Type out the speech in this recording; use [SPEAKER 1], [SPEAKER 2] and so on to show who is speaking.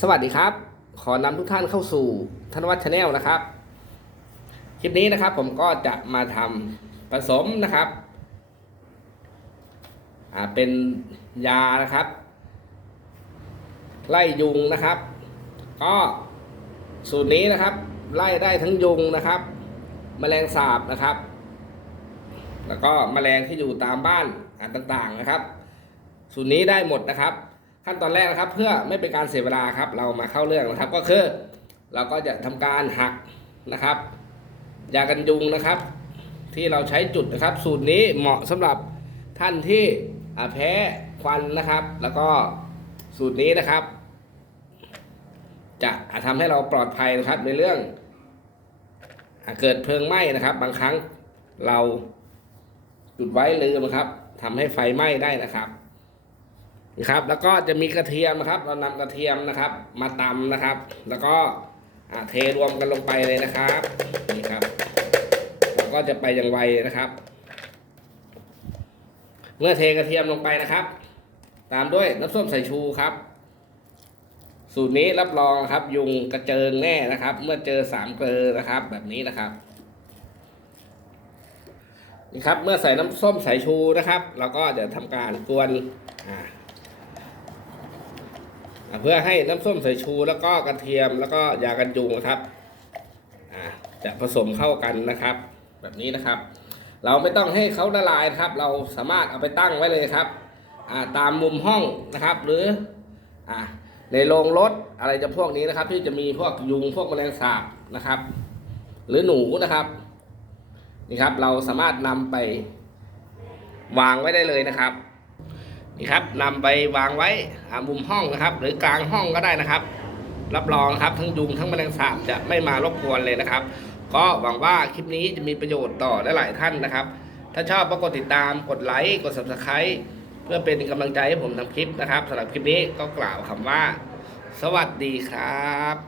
[SPEAKER 1] สวัสดีครับ ขอนำทุกท่านเข้าสู่ธนวัฒน์ชาแนลนะครับ คลิปนี้นะครับผมก็จะมาทำผสมนะครับอ่าเป็นยานะครับ ไล่ยุงนะครับ ก็สูตรนี้นะครับ ไล่ได้ทั้งยุงนะครับแมลงสาบนะครับ แล้วก็แมลงที่อยู่ตามบ้านต่างๆนะครับ สูตรนี้ได้หมดนะครับ ขั้นตอนแรกนะครับ เพื่อไม่เป็นการเสียเวลาครับ เรามาเข้าเรื่องนะครับ ก็คือ เราก็จะทำการหักนะครับยากันยุงนะครับ ที่เราใช้จุดนะครับ สูตรนี้เหมาะสำหรับท่านที่แพ้ควันนะครับ แล้วก็สูตรนี้นะครับ จะทำให้เราปลอดภัยนะครับในเรื่องเกิดเพลิงไหม้นะครับ บางครั้งเราจุดไว้ลืมนะครับทำให้ไฟไหม้ได้นะครับ นะครับ แล้วก็จะมีกระเทียมนะครับ เรานำกระเทียมนะครับ มาตำนะครับ แล้วก็เทรวมกันลงไปเลยนะครับนี่ครับเราก็จะไปอย่างไวนะครับ เมื่อเทกระเทียมลงไปนะครับ ตามด้วยน้ำส้มสายชูครับ สูตรนี้รับรองครับ ยุงกระเจิงแน่นะครับ เมื่อเจอสามเกลือนะครับ แบบนี้นะครับนี่ครับเมื่อใส่น้ำส้มสายชูนะครับ เราก็จะทำการกวนอ่า เพื่อให้น้ำส้มสายชูแล้วก็กระเทียมแล้วก็ยากันยุงนะครับจะผสมเข้ากันนะครับ แบบนี้นะครับ เราไม่ต้องให้เขาละลายครับ เราสามารถเอาไปตั้งไว้เลยครับตามมุมห้องนะครับ หรืออในโรงรถอะไรจะพวกนี้นะครับ ที่จะมีพวกยุงพวกแมลงสาบนะครับ หรือหนูนะครับนี่ครับ เราสามารถนำไปวางไว้ได้เลยนะครับ นี่ครับนำไปวางไว้มุมห้องนะครับ หรือกลางห้องก็ได้นะครับ รับรองครับทั้งยุงทั้งแมลงสาบจะไม่มารบกวนเลยนะครับ ก็หวังว่าคลิปนี้จะมีประโยชน์ต่อหลายๆท่านนะครับ ถ้าชอบก็กดติดตามกดไลค์กด subscribe เพื่อเป็นกำลังใจให้ผมทำคลิปนะครับสำหรับคลิปนี้ก็กล่าวคำว่า สวัสดีครับ